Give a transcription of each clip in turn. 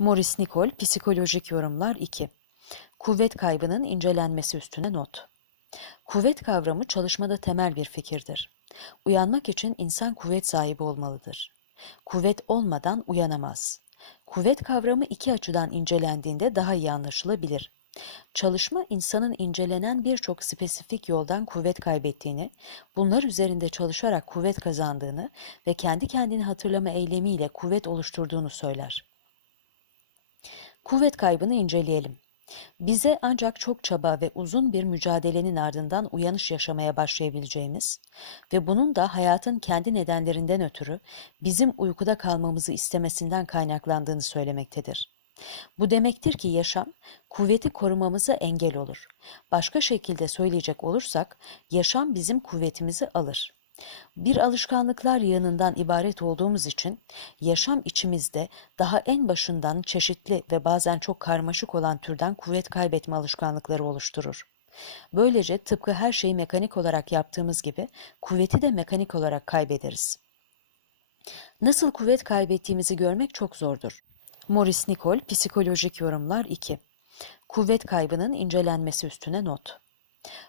Morris Nicol, Psikolojik Yorumlar 2. Kuvvet kaybının incelenmesi üstüne not. Kuvvet kavramı çalışmada temel bir fikirdir. Uyanmak için insan kuvvet sahibi olmalıdır. Kuvvet olmadan uyanamaz. Kuvvet kavramı iki açıdan incelendiğinde daha iyi anlaşılabilir. Çalışma insanın incelenen birçok spesifik yoldan kuvvet kaybettiğini, bunlar üzerinde çalışarak kuvvet kazandığını ve kendi kendini hatırlama eylemiyle kuvvet oluşturduğunu söyler. Kuvvet kaybını inceleyelim. Bize ancak çok çaba ve uzun bir mücadelenin ardından uyanış yaşamaya başlayabileceğimiz ve bunun da hayatın kendi nedenlerinden ötürü bizim uykuda kalmamızı istemesinden kaynaklandığını söylemektedir. Bu demektir ki yaşam kuvveti korumamıza engel olur. Başka şekilde söyleyecek olursak yaşam bizim kuvvetimizi alır. Bir alışkanlıklar yığınından ibaret olduğumuz için yaşam içimizde daha en başından çeşitli ve bazen çok karmaşık olan türden kuvvet kaybetme alışkanlıkları oluşturur. Böylece tıpkı her şeyi mekanik olarak yaptığımız gibi kuvveti de mekanik olarak kaybederiz. Nasıl kuvvet kaybettiğimizi görmek çok zordur. Morris Nicol, Psikolojik Yorumlar 2. Kuvvet kaybının incelenmesi üstüne not.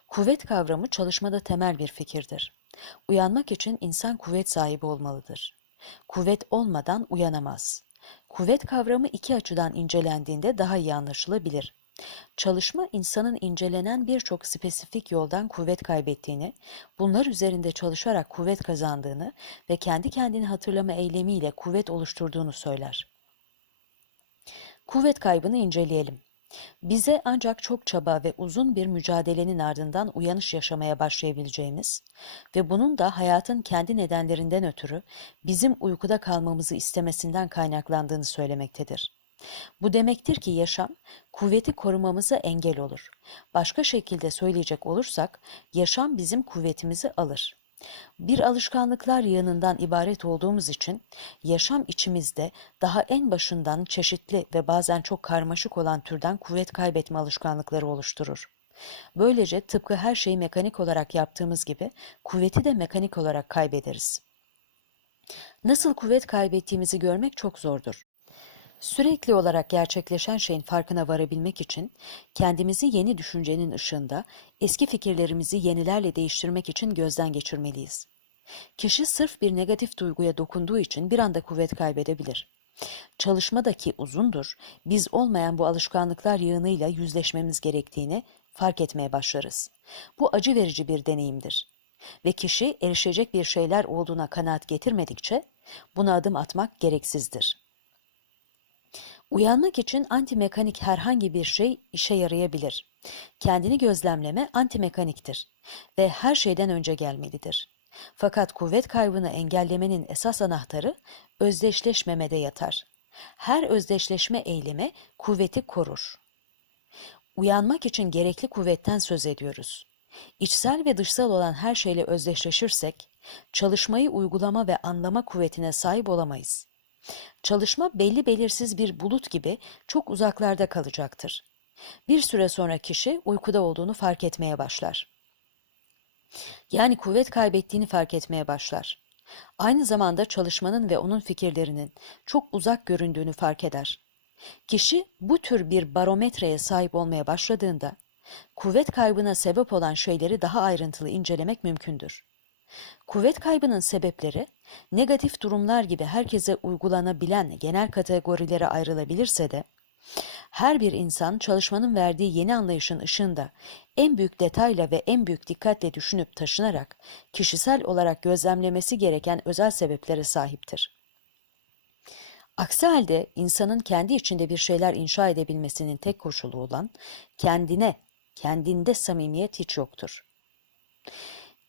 Kuvvet kavramı çalışmada temel bir fikirdir. Uyanmak için insan kuvvet sahibi olmalıdır. Kuvvet olmadan uyanamaz. Kuvvet kavramı iki açıdan incelendiğinde daha iyi anlaşılabilir. Çalışma insanın incelenen birçok spesifik yoldan kuvvet kaybettiğini, bunlar üzerinde çalışarak kuvvet kazandığını ve kendi kendini hatırlama eylemiyle kuvvet oluşturduğunu söyler. Kuvvet kaybını inceleyelim. Bize ancak çok çaba ve uzun bir mücadelenin ardından uyanış yaşamaya başlayabileceğimiz ve bunun da hayatın kendi nedenlerinden ötürü bizim uykuda kalmamızı istemesinden kaynaklandığını söylemektedir. Bu demektir ki yaşam kuvveti korumamıza engel olur. Başka şekilde söyleyecek olursak yaşam bizim kuvvetimizi alır. Bir alışkanlıklar yığınından ibaret olduğumuz için yaşam içimizde daha en başından çeşitli ve bazen çok karmaşık olan türden kuvvet kaybetme alışkanlıkları oluşturur. Böylece tıpkı her şeyi mekanik olarak yaptığımız gibi kuvveti de mekanik olarak kaybederiz. Nasıl kuvvet kaybettiğimizi görmek çok zordur. Sürekli olarak gerçekleşen şeyin farkına varabilmek için kendimizi yeni düşüncenin ışığında eski fikirlerimizi yenilerle değiştirmek için gözden geçirmeliyiz. Kişi sırf bir negatif duyguya dokunduğu için bir anda kuvvet kaybedebilir. Çalışmadaki uzundur, biz olmayan bu alışkanlıklar yığınıyla yüzleşmemiz gerektiğini fark etmeye başlarız. Bu acı verici bir deneyimdir. Ve kişi erişecek bir şeyler olduğuna kanaat getirmedikçe buna adım atmak gereksizdir. Uyanmak için antimekanik herhangi bir şey işe yarayabilir. Kendini gözlemleme antimekaniktir ve her şeyden önce gelmelidir. Fakat kuvvet kaybını engellemenin esas anahtarı özdeşleşmemede yatar. Her özdeşleşme eylemi kuvveti korur. Uyanmak için gerekli kuvvetten söz ediyoruz. İçsel ve dışsal olan her şeyle özdeşleşirsek, çalışmayı uygulama ve anlama kuvvetine sahip olamayız. Çalışma belli belirsiz bir bulut gibi çok uzaklarda kalacaktır. Bir süre sonra kişi uykuda olduğunu fark etmeye başlar. Yani kuvvet kaybettiğini fark etmeye başlar. Aynı zamanda çalışmanın ve onun fikirlerinin çok uzak göründüğünü fark eder. Kişi bu tür bir barometreye sahip olmaya başladığında, kuvvet kaybına sebep olan şeyleri daha ayrıntılı incelemek mümkündür. Kuvvet kaybının sebepleri, negatif durumlar gibi herkese uygulanabilen genel kategorilere ayrılabilirse de, her bir insan çalışmanın verdiği yeni anlayışın ışığında en büyük detayla ve en büyük dikkatle düşünüp taşınarak kişisel olarak gözlemlemesi gereken özel sebeplere sahiptir. Aksi halde insanın kendi içinde bir şeyler inşa edebilmesinin tek koşulu olan kendine, kendinde samimiyet hiç yoktur.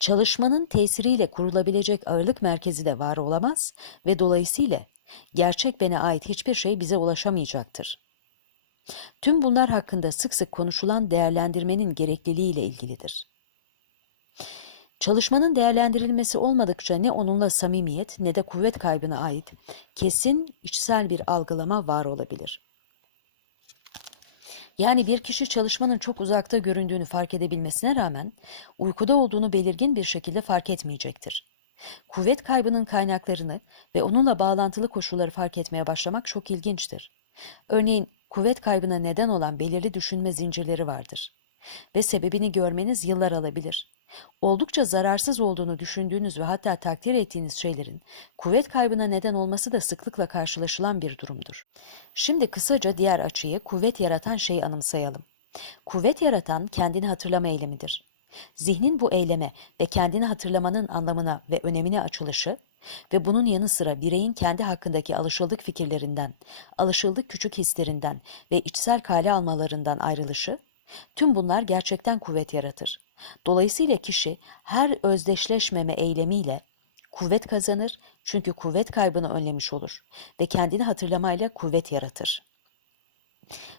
Çalışmanın tesiriyle kurulabilecek ağırlık merkezi de var olamaz ve dolayısıyla gerçek bene ait hiçbir şey bize ulaşamayacaktır. Tüm bunlar hakkında sık sık konuşulan değerlendirmenin gerekliliğiyle ilgilidir. Çalışmanın değerlendirilmesi olmadıkça ne onunla samimiyet ne de kuvvet kaybına ait kesin içsel bir algılama var olabilir. Yani bir kişi çalışmanın çok uzakta göründüğünü fark edebilmesine rağmen uykuda olduğunu belirgin bir şekilde fark etmeyecektir. Kuvvet kaybının kaynaklarını ve onunla bağlantılı koşulları fark etmeye başlamak çok ilginçtir. Örneğin kuvvet kaybına neden olan belirli düşünme zincirleri vardır. Ve sebebini görmeniz yıllar alabilir. Oldukça zararsız olduğunu düşündüğünüz ve hatta takdir ettiğiniz şeylerin kuvvet kaybına neden olması da sıklıkla karşılaşılan bir durumdur. Şimdi kısaca diğer açıyı kuvvet yaratan şeyi anımsayalım. Kuvvet yaratan kendini hatırlama eylemidir. Zihnin bu eyleme ve kendini hatırlamanın anlamına ve önemine açılışı ve bunun yanı sıra bireyin kendi hakkındaki alışıldık fikirlerinden, alışıldık küçük hislerinden ve içsel kale almalarından ayrılışı, tüm bunlar gerçekten kuvvet yaratır. Dolayısıyla kişi her özdeşleşmeme eylemiyle kuvvet kazanır çünkü kuvvet kaybını önlemiş olur ve kendini hatırlamayla kuvvet yaratır.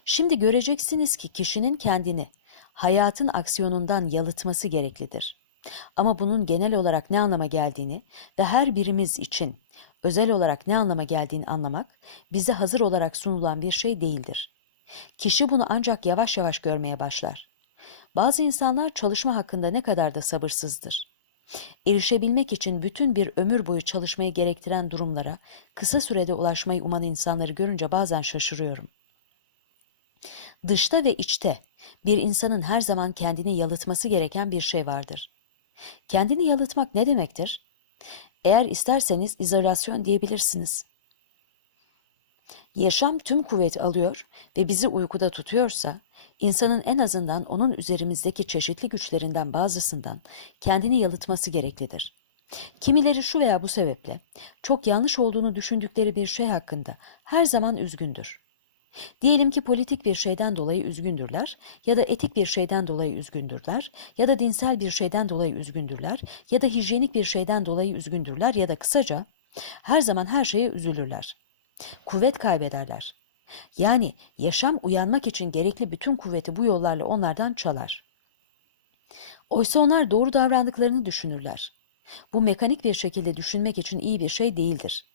Şimdi göreceksiniz ki kişinin kendini hayatın aksiyonundan yalıtması gereklidir. Ama bunun genel olarak ne anlama geldiğini ve her birimiz için özel olarak ne anlama geldiğini anlamak bize hazır olarak sunulan bir şey değildir. Kişi bunu ancak yavaş yavaş görmeye başlar. Bazı insanlar çalışma hakkında ne kadar da sabırsızdır. Erişebilmek için bütün bir ömür boyu çalışmayı gerektiren durumlara kısa sürede ulaşmayı uman insanları görünce bazen şaşırıyorum. Dışta ve içte bir insanın her zaman kendini yalıtması gereken bir şey vardır. Kendini yalıtmak ne demektir? Eğer isterseniz izolasyon diyebilirsiniz. Yaşam tüm kuvvet alıyor ve bizi uykuda tutuyorsa, insanın en azından onun üzerimizdeki çeşitli güçlerinden bazısından kendini yalıtması gereklidir. Kimileri şu veya bu sebeple çok yanlış olduğunu düşündükleri bir şey hakkında her zaman üzgündür. Diyelim ki politik bir şeyden dolayı üzgündürler ya da etik bir şeyden dolayı üzgündürler ya da dinsel bir şeyden dolayı üzgündürler ya da hijyenik bir şeyden dolayı üzgündürler ya da kısaca her zaman her şeye üzülürler. Kuvvet kaybederler. Yani yaşam uyanmak için gerekli bütün kuvveti bu yollarla onlardan çalar. Oysa onlar doğru davrandıklarını düşünürler. Bu mekanik bir şekilde düşünmek için iyi bir şey değildir.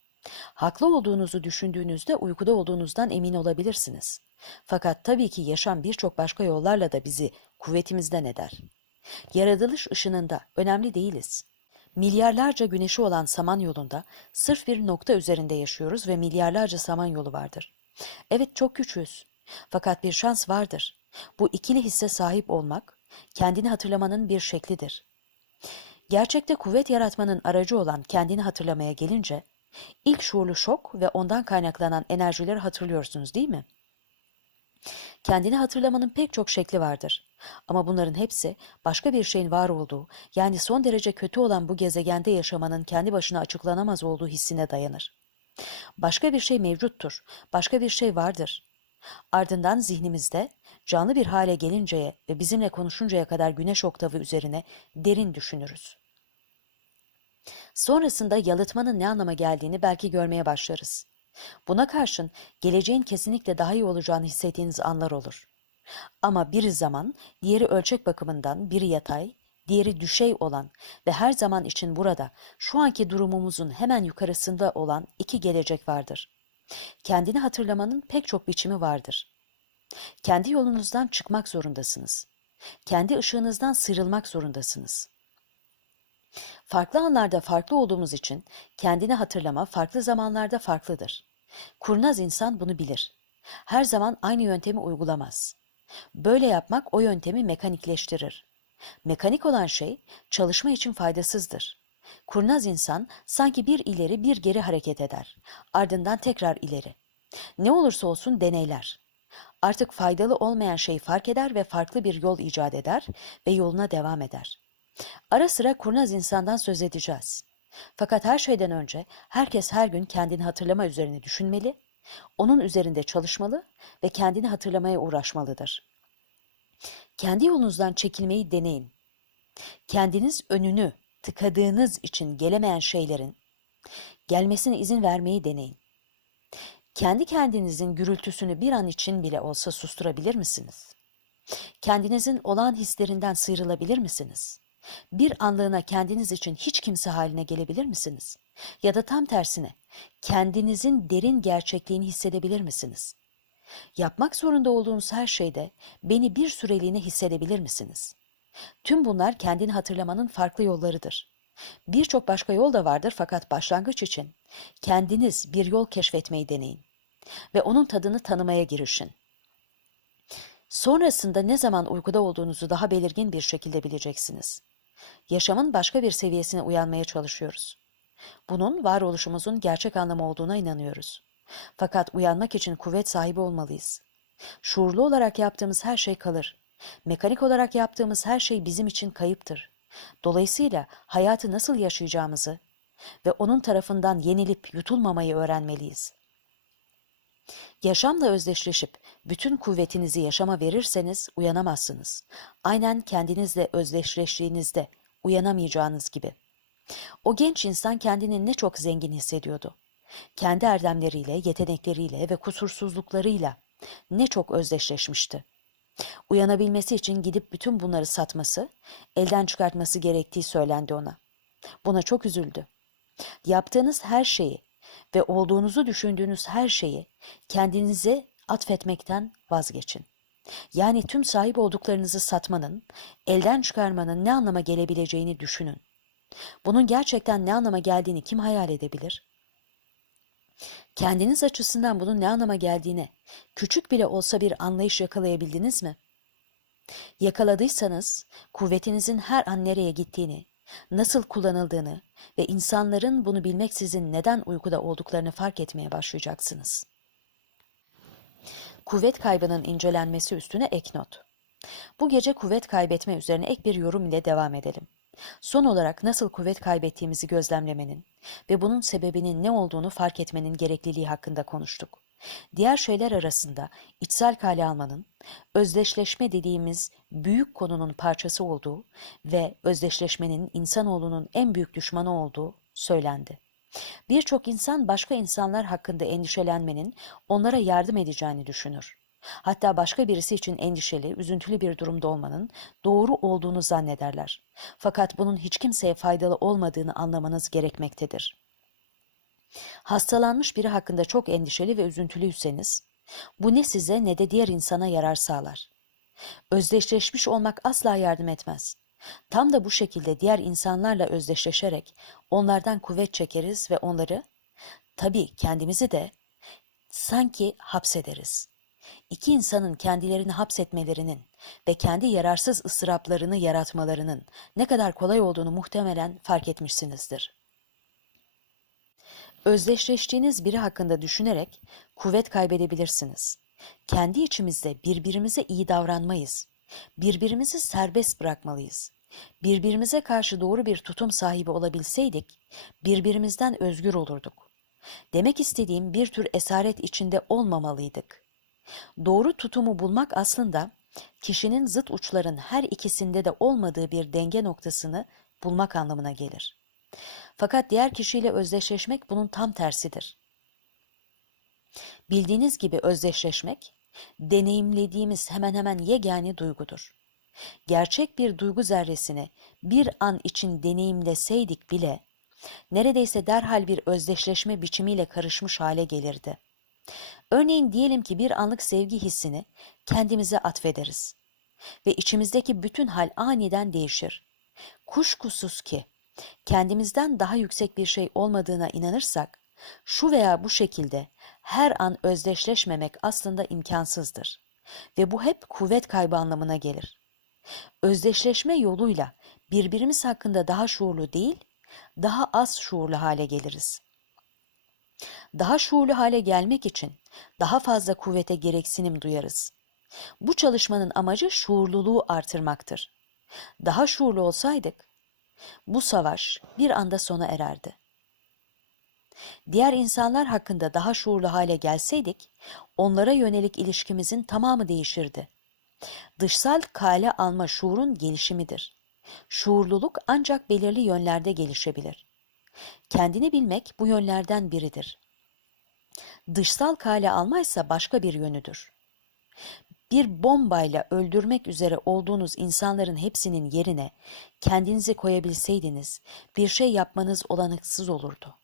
Haklı olduğunuzu düşündüğünüzde uykuda olduğunuzdan emin olabilirsiniz. Fakat tabii ki yaşam birçok başka yollarla da bizi kuvvetimizden eder. Yaratılış ışınında önemli değiliz. Milyarlarca güneşi olan Samanyolu'nda sırf bir nokta üzerinde yaşıyoruz ve milyarlarca Samanyolu vardır. Evet çok küçüğüz. Fakat bir şans vardır. Bu ikili hisse sahip olmak, kendini hatırlamanın bir şeklidir. Gerçekte kuvvet yaratmanın aracı olan kendini hatırlamaya gelince, ilk şuurlu şok ve ondan kaynaklanan enerjileri hatırlıyorsunuz değil mi? Kendini hatırlamanın pek çok şekli vardır. Ama bunların hepsi başka bir şeyin var olduğu, yani son derece kötü olan bu gezegende yaşamanın kendi başına açıklanamaz olduğu hissine dayanır. Başka bir şey mevcuttur, başka bir şey vardır. Ardından zihnimizde canlı bir hale gelinceye ve bizimle konuşuncaya kadar güneş oktavı üzerine derin düşünürüz. Sonrasında yalıtmanın ne anlama geldiğini belki görmeye başlarız. Buna karşın geleceğin kesinlikle daha iyi olacağını hissettiğiniz anlar olur. Ama biri zaman, diğeri ölçek bakımından biri yatay, diğeri düşey olan ve her zaman için burada, şu anki durumumuzun hemen yukarısında olan iki gelecek vardır. Kendini hatırlamanın pek çok biçimi vardır. Kendi yolunuzdan çıkmak zorundasınız. Kendi ışığınızdan sıyrılmak zorundasınız. Farklı anlarda farklı olduğumuz için kendini hatırlama farklı zamanlarda farklıdır. Kurnaz insan bunu bilir. Her zaman aynı yöntemi uygulamaz. Böyle yapmak o yöntemi mekanikleştirir. Mekanik olan şey çalışma için faydasızdır. Kurnaz insan sanki bir ileri bir geri hareket eder. Ardından tekrar ileri. Ne olursa olsun deneyler. Artık faydalı olmayan şeyi fark eder ve farklı bir yol icat eder ve yoluna devam eder. Ara sıra kurnaz insandan söz edeceğiz. Fakat her şeyden önce herkes her gün kendini hatırlama üzerine düşünmeli, onun üzerinde çalışmalı ve kendini hatırlamaya uğraşmalıdır. Kendi yolunuzdan çekilmeyi deneyin. Kendiniz önünü tıkadığınız için gelemeyen şeylerin gelmesine izin vermeyi deneyin. Kendi kendinizin gürültüsünü bir an için bile olsa susturabilir misiniz? Kendinizin olan hislerinden sıyrılabilir misiniz? Bir anlığına kendiniz için hiç kimse haline gelebilir misiniz? Ya da tam tersine, kendinizin derin gerçekliğini hissedebilir misiniz? Yapmak zorunda olduğunuz her şeyde beni bir süreliğine hissedebilir misiniz? Tüm bunlar kendini hatırlamanın farklı yollarıdır. Birçok başka yol da vardır fakat başlangıç için kendiniz bir yol keşfetmeyi deneyin. ve onun tadını tanımaya girişin. Sonrasında ne zaman uykuda olduğunuzu daha belirgin bir şekilde bileceksiniz. Yaşamın başka bir seviyesine uyanmaya çalışıyoruz. Bunun varoluşumuzun gerçek anlamı olduğuna inanıyoruz. Fakat uyanmak için kuvvet sahibi olmalıyız. Şuurlu olarak yaptığımız her şey kalır. Mekanik olarak yaptığımız her şey bizim için kayıptır. Dolayısıyla hayatı nasıl yaşayacağımızı ve onun tarafından yenilip yutulmamayı öğrenmeliyiz. Yaşamla özdeşleşip bütün kuvvetinizi yaşama verirseniz uyanamazsınız. Aynen kendinizle özdeşleştiğinizde uyanamayacağınız gibi. O genç insan kendini ne çok zengin hissediyordu. Kendi erdemleriyle, yetenekleriyle ve kusursuzluklarıyla ne çok özdeşleşmişti. Uyanabilmesi için gidip bütün bunları satması, elden çıkartması gerektiği söylendi ona. Buna çok üzüldü. Yaptığınız her şeyi ve olduğunuzu düşündüğünüz her şeyi kendinize atfetmekten vazgeçin. Yani tüm sahip olduklarınızı satmanın, elden çıkarmanın ne anlama gelebileceğini düşünün. Bunun gerçekten ne anlama geldiğini kim hayal edebilir? Kendiniz açısından bunun ne anlama geldiğine küçük bile olsa bir anlayış yakalayabildiniz mi? Yakaladıysanız kuvvetinizin her an nereye gittiğini, nasıl kullanıldığını ve insanların bunu bilmeksizin neden uykuda olduklarını fark etmeye başlayacaksınız. Kuvvet kaybının incelenmesi üstüne ek not. Bu gece kuvvet kaybetme üzerine ek bir yorum ile devam edelim. Son olarak nasıl kuvvet kaybettiğimizi gözlemlemenin ve bunun sebebinin ne olduğunu fark etmenin gerekliliği hakkında konuştuk. Diğer şeyler arasında içsel kale almanın, özdeşleşme dediğimiz büyük konunun parçası olduğu ve özdeşleşmenin insanoğlunun en büyük düşmanı olduğu söylendi. Birçok insan başka insanlar hakkında endişelenmenin onlara yardım edeceğini düşünür. Hatta başka birisi için endişeli, üzüntülü bir durumda olmanın doğru olduğunu zannederler. Fakat bunun hiç kimseye faydalı olmadığını anlamanız gerekmektedir. Hastalanmış biri hakkında çok endişeli ve üzüntülüyseniz, bu ne size ne de diğer insana yarar sağlar. Özdeşleşmiş olmak asla yardım etmez. Tam da bu şekilde diğer insanlarla özdeşleşerek onlardan kuvvet çekeriz ve onları, tabii kendimizi de sanki hapsederiz. İki insanın kendilerini hapsetmelerinin ve kendi yararsız ıstıraplarını yaratmalarının ne kadar kolay olduğunu muhtemelen fark etmişsinizdir. Özdeşleştiğiniz biri hakkında düşünerek kuvvet kaybedebilirsiniz. Kendi içimizde birbirimize iyi davranmayız. Birbirimizi serbest bırakmalıyız. Birbirimize karşı doğru bir tutum sahibi olabilseydik, birbirimizden özgür olurduk. Demek istediğim bir tür esaret içinde olmamalıydık. Doğru tutumu bulmak aslında kişinin zıt uçların her ikisinde de olmadığı bir denge noktasını bulmak anlamına gelir. Fakat diğer kişiyle özdeşleşmek bunun tam tersidir. Bildiğiniz gibi özdeşleşmek, deneyimlediğimiz hemen hemen yegane duygudur. Gerçek bir duygu zerresini bir an için deneyimleseydik bile, neredeyse derhal bir özdeşleşme biçimiyle karışmış hale gelirdi. Örneğin diyelim ki bir anlık sevgi hissini kendimize atfederiz ve içimizdeki bütün hal aniden değişir. Kuşkusuz ki kendimizden daha yüksek bir şey olmadığına inanırsak, şu veya bu şekilde her an özdeşleşmemek aslında imkansızdır ve bu hep kuvvet kaybı anlamına gelir. Özdeşleşme yoluyla birbirimiz hakkında daha şuurlu değil, daha az şuurlu hale geliriz. Daha şuurlu hale gelmek için daha fazla kuvvete gereksinim duyarız. Bu çalışmanın amacı şuurluluğu artırmaktır. Daha şuurlu olsaydık, bu savaş bir anda sona ererdi. Diğer insanlar hakkında daha şuurlu hale gelseydik, onlara yönelik ilişkimizin tamamı değişirdi. Dışsal kale alma şuurun gelişimidir. Şuurluluk ancak belirli yönlerde gelişebilir. Kendini bilmek bu yönlerden biridir. Dışsal kale almaysa başka bir yönüdür. Bir bombayla öldürmek üzere olduğunuz insanların hepsinin yerine kendinizi koyabilseydiniz bir şey yapmanız olanıksız olurdu.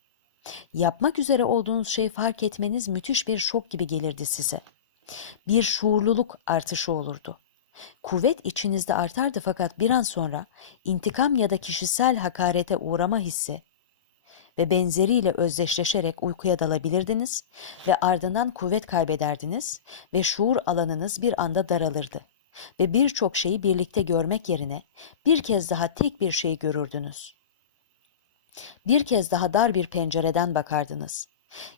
Yapmak üzere olduğunuz şeyi fark etmeniz müthiş bir şok gibi gelirdi size. Bir şuurluluk artışı olurdu. Kuvvet içinizde artardı fakat bir an sonra intikam ya da kişisel hakarete uğrama hissi ve benzeriyle özdeşleşerek uykuya dalabilirdiniz ve ardından kuvvet kaybederdiniz ve şuur alanınız bir anda daralırdı ve birçok şeyi birlikte görmek yerine bir kez daha tek bir şey görürdünüz. Bir kez daha dar bir pencereden bakardınız.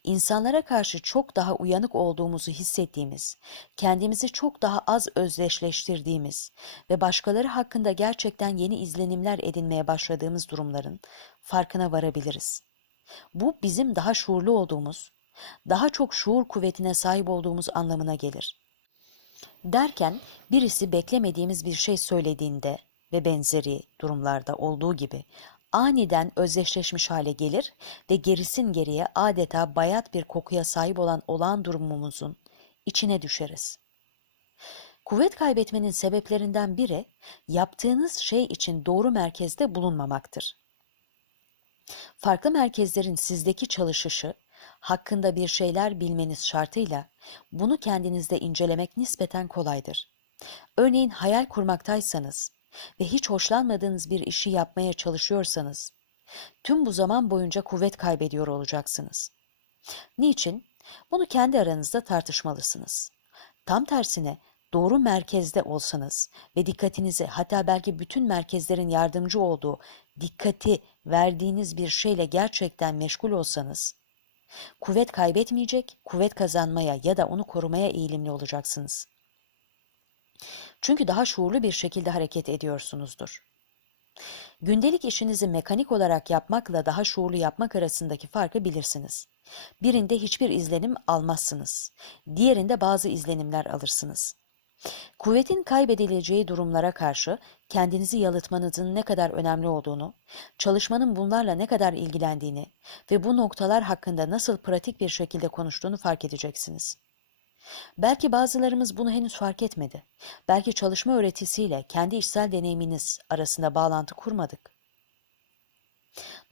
İnsanlara karşı çok daha uyanık olduğumuzu hissettiğimiz, kendimizi çok daha az özdeşleştirdiğimiz ve başkaları hakkında gerçekten yeni izlenimler edinmeye başladığımız durumların farkına varabiliriz. Bu bizim daha şuurlu olduğumuz, daha çok şuur kuvvetine sahip olduğumuz anlamına gelir. Derken birisi beklemediğimiz bir şey söylediğinde ve benzeri durumlarda olduğu gibi aniden özdeşleşmiş hale gelir ve gerisin geriye adeta bayat bir kokuya sahip olan olağan durumumuzun içine düşeriz. Kuvvet kaybetmenin sebeplerinden biri yaptığınız şey için doğru merkezde bulunmamaktır. Farklı merkezlerin sizdeki çalışışı hakkında bir şeyler bilmeniz şartıyla bunu kendinizde incelemek nispeten kolaydır. Örneğin hayal kurmaktaysanız ve hiç hoşlanmadığınız bir işi yapmaya çalışıyorsanız, tüm bu zaman boyunca kuvvet kaybediyor olacaksınız. Niçin? Bunu kendi aranızda tartışmalısınız. Tam tersine doğru merkezde olsanız ve dikkatinizi hatta belki bütün merkezlerin yardımcı olduğu dikkati verdiğiniz bir şeyle gerçekten meşgul olsanız, kuvvet kaybetmeyecek, kuvvet kazanmaya ya da onu korumaya eğilimli olacaksınız. Çünkü daha şuurlu bir şekilde hareket ediyorsunuzdur. Gündelik işinizi mekanik olarak yapmakla daha şuurlu yapmak arasındaki farkı bilirsiniz. Birinde hiçbir izlenim almazsınız. Diğerinde bazı izlenimler alırsınız. Kuvvetin kaybedileceği durumlara karşı kendinizi yalıtmanızın ne kadar önemli olduğunu, çalışmanın bunlarla ne kadar ilgilendiğini ve bu noktalar hakkında nasıl pratik bir şekilde konuştuğunu fark edeceksiniz. Belki bazılarımız bunu henüz fark etmedi. Belki çalışma öğretisiyle kendi içsel deneyiminiz arasında bağlantı kurmadık.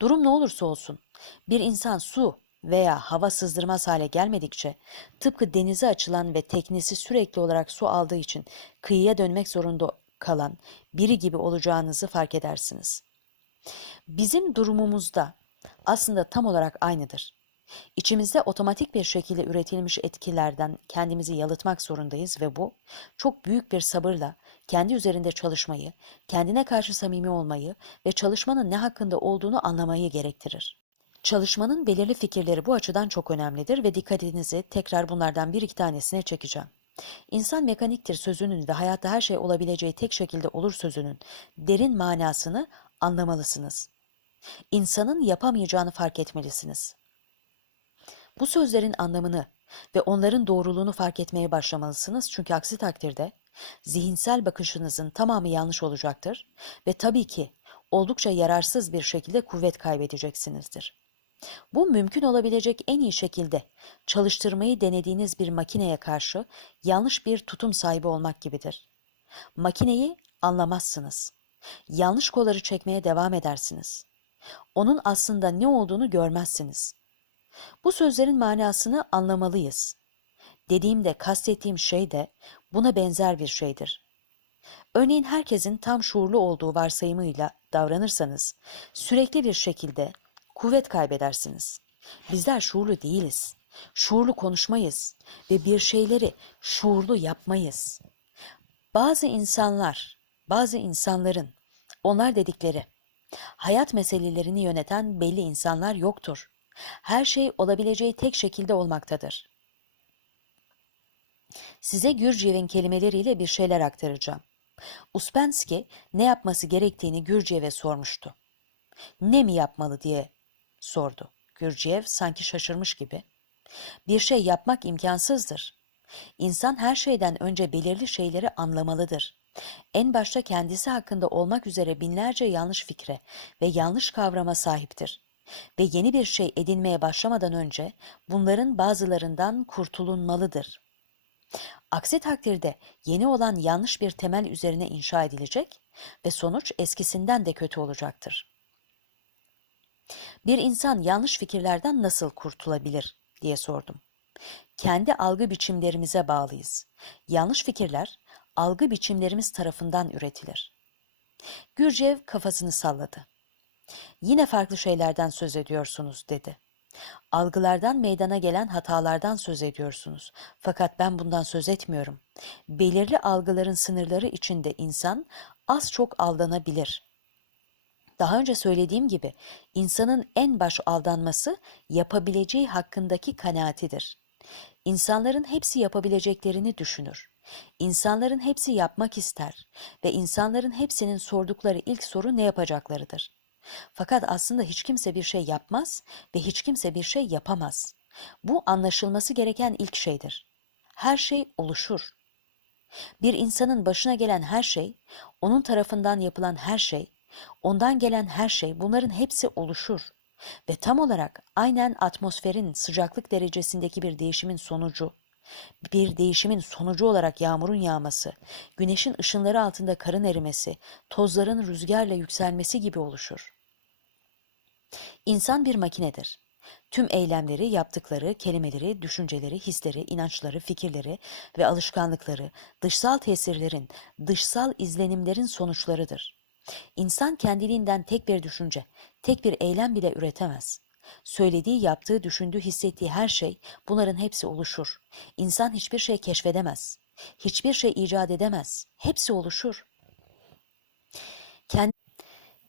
Durum ne olursa olsun, bir insan su veya hava sızdırmaz hale gelmedikçe, tıpkı denize açılan ve teknesi sürekli olarak su aldığı için kıyıya dönmek zorunda kalan biri gibi olacağınızı fark edersiniz. Bizim durumumuzda aslında tam olarak aynıdır. İçimizde otomatik bir şekilde üretilmiş etkilerden kendimizi yalıtmak zorundayız ve bu çok büyük bir sabırla kendi üzerinde çalışmayı, kendine karşı samimi olmayı ve çalışmanın ne hakkında olduğunu anlamayı gerektirir. Çalışmanın belirli fikirleri bu açıdan çok önemlidir ve dikkatinizi tekrar bunlardan bir iki tanesine çekeceğim. İnsan mekaniktir sözünün ve hayatta her şey olabileceği tek şekilde olur sözünün derin manasını anlamalısınız. İnsanın yapamayacağını fark etmelisiniz. Bu sözlerin anlamını ve onların doğruluğunu fark etmeye başlamalısınız çünkü aksi takdirde zihinsel bakışınızın tamamı yanlış olacaktır ve tabii ki oldukça yararsız bir şekilde kuvvet kaybedeceksinizdir. Bu mümkün olabilecek en iyi şekilde çalıştırmayı denediğiniz bir makineye karşı yanlış bir tutum sahibi olmak gibidir. Makineyi anlamazsınız. Yanlış kolları çekmeye devam edersiniz. Onun aslında ne olduğunu görmezsiniz. Bu sözlerin manasını anlamalıyız. Dediğimde kastettiğim şey de buna benzer bir şeydir. Örneğin herkesin tam şuurlu olduğu varsayımıyla davranırsanız sürekli bir şekilde kuvvet kaybedersiniz. Bizler şuurlu değiliz. Şuurlu konuşmayız ve bir şeyleri şuurlu yapmayız. Bazı insanlar, bazı insanların onlar dedikleri hayat meselelerini yöneten belli insanlar yoktur. Her şey olabileceği tek şekilde olmaktadır. Size Gürciyev'in kelimeleriyle bir şeyler aktaracağım. Uspensky ne yapması gerektiğini Gürciyev'e sormuştu. Ne mi yapmalı diye sordu. Gürciyev sanki şaşırmış gibi. Bir şey yapmak imkansızdır. İnsan her şeyden önce belirli şeyleri anlamalıdır. En başta kendisi hakkında olmak üzere binlerce yanlış fikre ve yanlış kavrama sahiptir ve yeni bir şey edinmeye başlamadan önce bunların bazılarından kurtulunmalıdır. Aksi takdirde yeni olan yanlış bir temel üzerine inşa edilecek ve sonuç eskisinden de kötü olacaktır. Bir insan yanlış fikirlerden nasıl kurtulabilir diye sordum. Kendi algı biçimlerimize bağlıyız. Yanlış fikirler algı biçimlerimiz tarafından üretilir. Gürcev kafasını salladı. Yine farklı şeylerden söz ediyorsunuz dedi. Algılardan meydana gelen hatalardan söz ediyorsunuz. Fakat ben bundan söz etmiyorum. Belirli algıların sınırları içinde insan az çok aldanabilir. Daha önce söylediğim gibi insanın en baş aldanması yapabileceği hakkındaki kanaatidir. İnsanların hepsi yapabileceklerini düşünür. İnsanların hepsi yapmak ister ve insanların hepsinin sordukları ilk soru ne yapacaklarıdır. Fakat aslında hiç kimse bir şey yapmaz ve hiç kimse bir şey yapamaz. Bu anlaşılması gereken ilk şeydir. Her şey oluşur. Bir insanın başına gelen her şey, onun tarafından yapılan her şey, ondan gelen her şey bunların hepsi oluşur. Ve tam olarak aynen atmosferin sıcaklık derecesindeki bir değişimin sonucu, bir değişimin sonucu olarak yağmurun yağması, güneşin ışınları altında karın erimesi, tozların rüzgarla yükselmesi gibi oluşur. İnsan bir makinedir. Tüm eylemleri, yaptıkları, kelimeleri, düşünceleri, hisleri, inançları, fikirleri ve alışkanlıkları dışsal tesirlerin, dışsal izlenimlerin sonuçlarıdır. İnsan kendiliğinden tek bir düşünce, tek bir eylem bile üretemez. Söylediği, yaptığı, düşündüğü, hissettiği her şey bunların hepsi oluşur. İnsan hiçbir şey keşfedemez. Hiçbir şey icat edemez. Hepsi oluşur. Kendi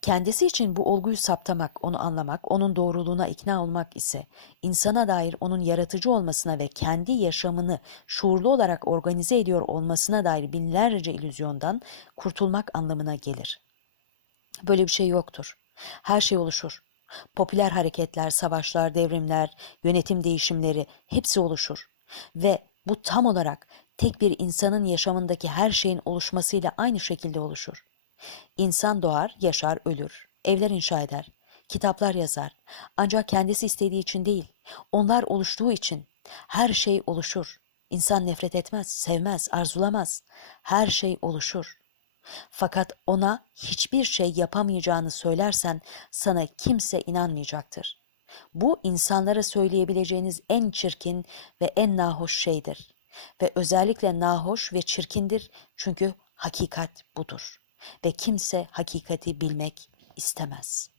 Kendisi için bu olguyu saptamak, onu anlamak, onun doğruluğuna ikna olmak ise insana dair onun yaratıcı olmasına ve kendi yaşamını şuurlu olarak organize ediyor olmasına dair binlerce illüzyondan kurtulmak anlamına gelir. Böyle bir şey yoktur. Her şey oluşur. Popüler hareketler, savaşlar, devrimler, yönetim değişimleri hepsi oluşur. Ve bu tam olarak tek bir insanın yaşamındaki her şeyin oluşmasıyla aynı şekilde oluşur. İnsan doğar, yaşar, ölür, evler inşa eder, kitaplar yazar. Ancak kendisi istediği için değil, onlar oluştuğu için her şey oluşur. İnsan nefret etmez, sevmez, arzulamaz. Her şey oluşur. Fakat ona hiçbir şey yapamayacağını söylersen sana kimse inanmayacaktır. Bu insanlara söyleyebileceğiniz en çirkin ve en nahoş şeydir. Ve özellikle nahoş ve çirkindir çünkü hakikat budur ve kimse hakikati bilmek istemez.''